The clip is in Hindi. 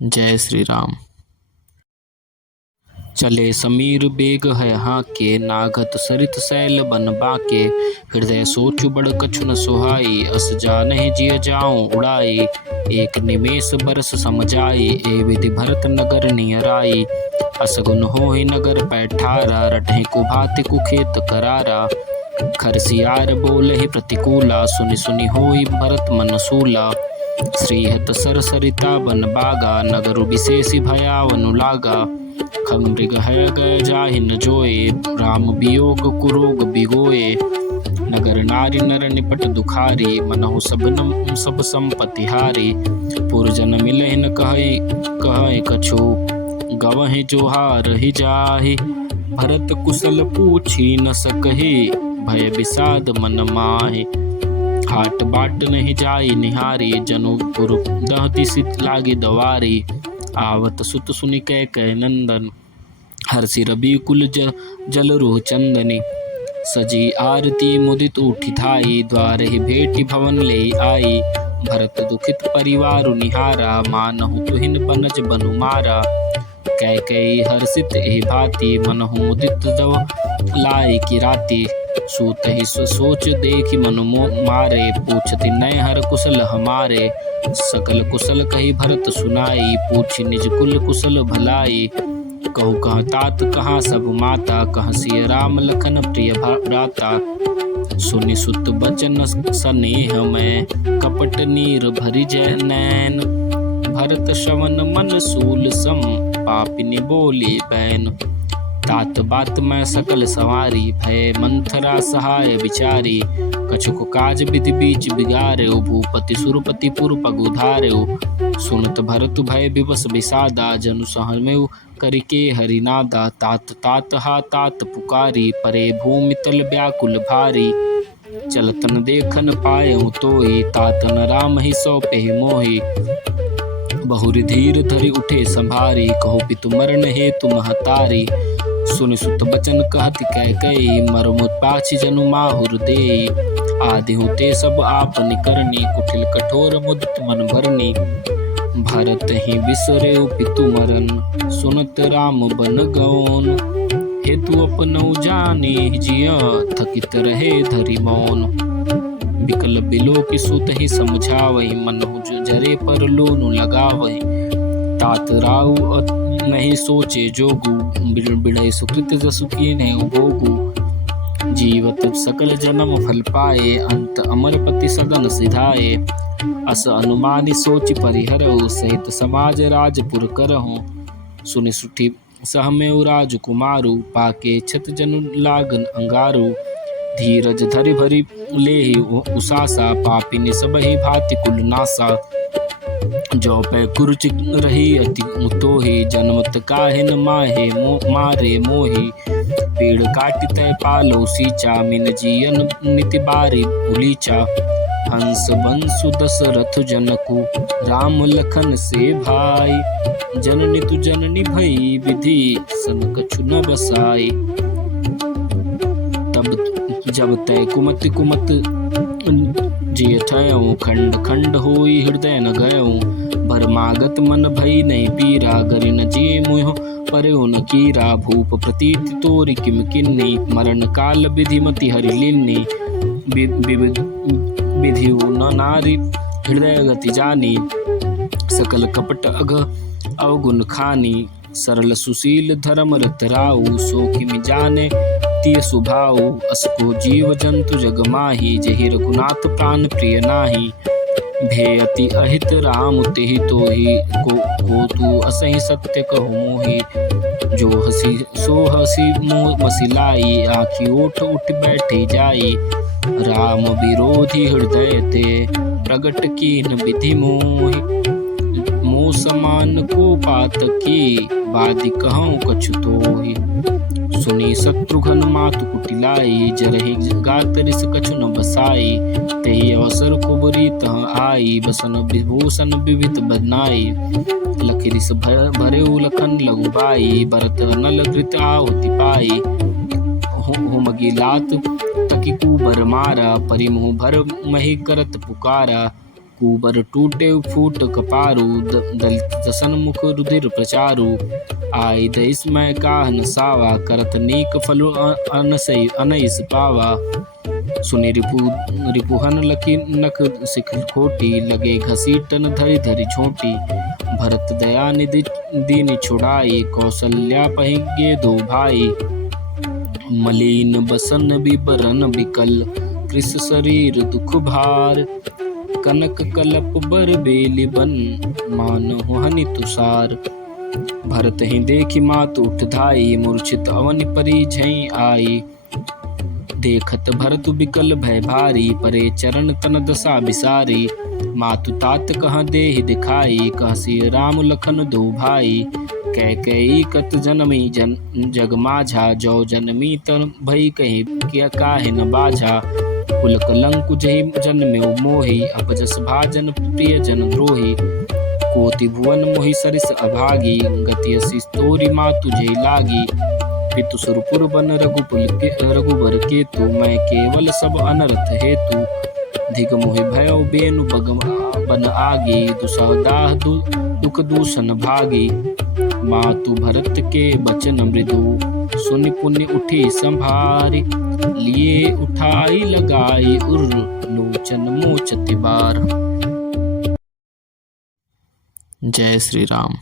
जय श्री राम। चले समीर बेग है हाके, नागत सरित सैल बन बाके। हृदय सोचु बड़ कछु न सुहाई, अस जानहि जिय जाऊं उड़ाई। एक निमेष बरस समझाई, ए विधि भरत नगर नियराई। असगुन होहि नगर पैठारा, रटहि कुभाति कुखेत करारा। खरसियार बोलहि प्रतिकूला, सुनि सुनि होई भरत मन सूला। श्रीहत सर सरिता बन बागा, नगरु विशेषि भयावनु लागा। खग मृग है गय जाहि न जोए, राम वियोग कुरोग बिगोए। नगर नारी नर निपट दुखारी, मनहु सब संपत्ति हारी। पुरजन मिलहि न कहै कछु, गवहि जोहार ही जाहि। भरत कुशल पूछी न सकहि, भय विषाद मन माहि। हाट बाट नहीं जाई निहारी, जनु पुर दह दिसि लागी दवारी। आवत सुत सुनि कैकेयी नंदन, हर्षि रवि कुल जल रूह चंदनी। सजी आरती मुदित उठी धाई, द्वारे ही भेटी भवन ले आई। भरत दुखित परिवारु निहारा, मानहु तुहिन बनज बनु मारा। कैकेयी हर्षित एहि भांति, मनहु मुदित जव लाई की राति। सूत ही सोच देखी मनु मारे, पूछति नय हर कुशल हमारे। सकल कुशल कही भरत सुनाई, पूछी निज कुल कुशल भलाई। कहु कहाँ तात कहाँ सब माता, कहाँ सिय राम लखन प्रिय भ्राता। सुनि सुत बचन सनेह में, कपट नीर भरि जय नैन। भरत श्रवण मन सूल सम, पापिनी बोली बैन। तात बात मैं सकल सवारी, भय मंथरा सहाय विचारी। कछुक काज विधि बीच बिगारेउ, भूपति सुरपति पुर पगुधारेउ। सुनत भरत भय विवश विषादा, जनु सहमेउ करिके हरिनादा। तात तात हा तात पुकारी, परे भूमि तल व्याकुल भारी। चलत न देखन पायहु तोहि, तात न राम ही सौंपहि मोहि। बहुरि धीर धरि उठे संभारी, कहु पितु मरण हेतु महतारी। सुनि सुत बचन कहत कैकेयी, मरमु पाछि जनु माहुर देई। आदिहु ते सब आपनि करनी, कुटिल कठोर मुदित मन भरनी। भरत ही बिसरेउ पितु मरन, सुनत राम बन गौन। हेतु अपनौ जाने जिय, थकित रहे धरि मौन। बिकल बिलोकि सुत ही समझावहि, मनहु जरे पर लोनु लगावहि। तात राउ नहीं सोचे जोगु, बिढ़ै सुकृत जसु कीन्हेउ भोगु। जीवत सकल जन्म फल पाए, अंत अमरपति सदन सिधाए। अस अनुमानि सोचि परिहरहु, सहित समाज राजपुर करहु। सुनि सुठी सहमेउ राजकुमारु, पाके छत जनु लागन अंगारु। धीरज धरि भरि लेहि उसासा, पापिनि सबहि भांति कुल नासा। जो पै कुरुचि रही अति तोहि, जनमत काहे न मारे मोहि। पेड़ काटि तै पालौ सींचा, मिन जियन निति बारी उलीचा। हंस बंसु दशरथ जनकु, राम लखन से भाई। जननी तु जननी भई विधि, सन कछु न बसाई। तब जब तै कुमति कुमत जिय ठयउ, खंड खंड होई हृदय न गयउ। भरमागत मन भई नहीं पीरा, गरि न जिय मुँह पर्यो न कीरा। भूप प्रतीति तोरि किम किन्नी, मरण काल विधि मति हरि लीन्नी। विधिउ न नारी हृदय गति जानी, सकल कपट अघ अवगुण खानी। सरल सुशील धर्म रत राउ, सो किमि जाने तिय सुभाउ। असको जीव जंतु जग माही, जहि रघुनाथ प्राण प्रिय नाही। भेयति अहित राम तेहि तोहि, को तू असहि सत्य कहु मोहि। जो हसी सो हसी मुँह मसिलाई, आँखि ओठ उठ बैठे जाई। राम विरोधी हृदय ते, प्रगट कीन विधि मोहि। मोह समान को पातकी, बादि कहूँ कछु तोहि। सुनी शत्रुघ्न मातु कुटिलाई, जरहि गात रिस कछु न बसाई। तेहि अवसर कुबरी तह आई, बसन विभूषण विविध बनाई। लखि रिस भरेउ लखन लघुबाई, भरत नल घृत आहुति पाई। हुमगी लात तकि कुबर मारा, परिमुह भर मही करत पुकारा। कुबर टूटे फूट कपारू दलित दसन मुख रुधिर प्रचारू आई दईस मैं काहन सावा करत नीक फलु अनसई अनईस पावा सुनि रिपुहन लकी नक सिख खोटी लगे घसीटन धरि धरि झोंटी भरत दया निधि दीन छुड़ाई कौशल्या पहिगे दो भाई मलिन बसन बिबरन बिकल कृष शरीर दुख भार कनक कलप बर बेली बन मानहु हनि तुषार भरत ही देखी मात उठ धाई मूर्छित अवनि परी झई आई देखत भरतु बिकल भय भारी परे चरण तन दशा बिसारी मातु तात कह देहि दिखाई कहसी राम लखन दो भाई कैकेयी कत जनमी जग माझा जो जनमी तन भई कही क्या काहे न बाझा कुल कलंकु जहि जन्म्यो मोहि अपजस भाजन प्रिय जन द्रोही कोटि भुवन मोहि सरिस अभागी गति असी तोरी मातु जय लागी पितु सुरपुर बन रघुबर केतु मैं केवल सब अनर्थ हेतु धिग मोहि भयो बेनु बन आगी दुसहदाह दुख दूषण भागी मातु भरत के बचन मृदु सुनि पुण्य उठी संभारी लिए उठाई लगाई उर लोचन मोचति बार। जय श्री राम।